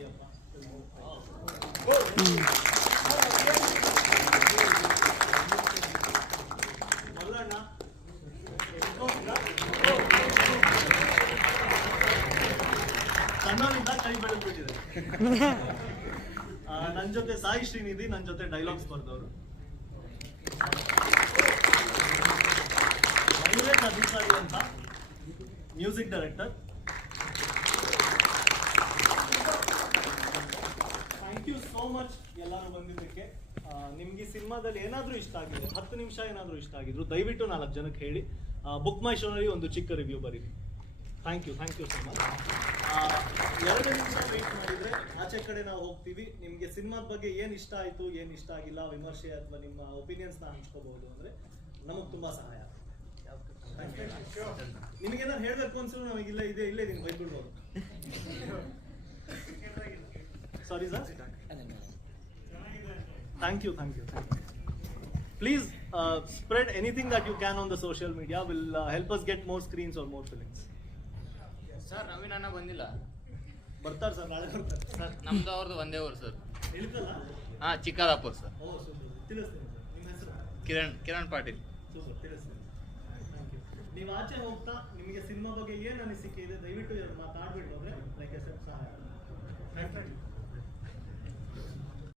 ಅಯ್ಯಪ್ಪ. ಮಲ್ಲಣ್ಣ ಸಣ್ಣನಿಂದ ಕೈ ಬೆಳೆದ್ಬಿಟ್ಟಿದೆ. ನನ್ನ ಜೊತೆ ಸಾಯಿ ಶ್ರೀನಿಧಿ, ನನ್ನ ಜೊತೆ ಡೈಲಾಗ್ಸ್ ಬರ್ದವರು. ಮೈಲೇಜ್ ಅಧಿಕಾರಿ ಅಂತ music director. Thank you so much ಎಲ್ಲರೂ ಬಂದಿದ್ದಕ್ಕೆ. ನಿಮ್ಗೆ ಈ ಸಿನಿಮಾದಲ್ಲಿ ಏನಾದರೂ ಇಷ್ಟ ಆಗಿದೆ, 10 ನಿಮಿಷ ಏನಾದರೂ ಇಷ್ಟ ಆಗಿದ್ರು ದಯವಿಟ್ಟು 4 ಜನಕ್ಕೆ ಹೇಳಿ. ಬುಕ್ ಮೈ ಶೋನಲ್ಲಿ ಒಂದು ಚಿಕ್ಕ ರಿವ್ಯೂ ಬರೀ. Thank you so much. 2 ನಿಮಿಷ ವೆಯ್ಟ್ ಮಾಡಿದರೆ ಆಚೆ ಕಡೆ ನಾವು ಹೋಗ್ತೀವಿ. ನಿಮಗೆ ಸಿನಿಮಾದ ಬಗ್ಗೆ ಏನು ಇಷ್ಟ ಆಯಿತು, ಏನು ಇಷ್ಟ ಆಗಿಲ್ಲ, ವಿಮರ್ಶೆ ಅಥವಾ ನಿಮ್ಮ ಒಪಿನಿಯನ್ಸ್ನ ಹಂಚ್ಕೋಬಹುದು ಅಂದರೆ ನಮಗೆ ತುಂಬ ಸಹಾಯ. ನಿಮಗೇನಾದ್ರು ಹೇಳಬೇಕು ಅನ್ಸಿದ್ರು ನಮಗೆ ಇಲ್ಲೇ ಇದೀನಿ, ಬೈದ್ಬಿಡ್ಬೋದು. Sorry sir. Thank you. Please spread anything that you can on the social media. Will help us get more screens or more films. Sir Naveen ಅಣ್ಣ ಬಂದಿಲ್ಲ. ಬರ್ತಾರೆ ಸರ್, ನಾಳೆ ಬರ್ತಾರೆ ಸರ್. ನಮ್ದು ಅವ್ರದ್ದು ಒಂದೇ ಊರು ಸರ್. ಇಲ್ಕಲ್ಲ? ಹಾಂ, ಚಿಕ್ಕದಾಪುರ ಸರ್. ಓ ಸೂಪರ್, ತಿಳಿಸ್ತೀನಿ ಸರ್. ನಿಮ್ಮ ಹೆಸರು? ಕಿರಣ್ ಪಾಟೀಲ್. ಸೂಪರ್, ತಿಳಿಸ್ತೀನಿ. Thank you. ನೀವು ಆಚೆ ಹೋಗ್ತಾ ನಿಮಗೆ ಸಿನಿಮಾ ಬಗ್ಗೆ ಏನು ಅನಿಸಿಕೆ ಇದೆ ದಯವಿಟ್ಟು ಮಾತಾಡ್ಬಿಟ್ಟು ಹೋದ್ರೆ ಲೈಕ್ ಸಹಾಯ.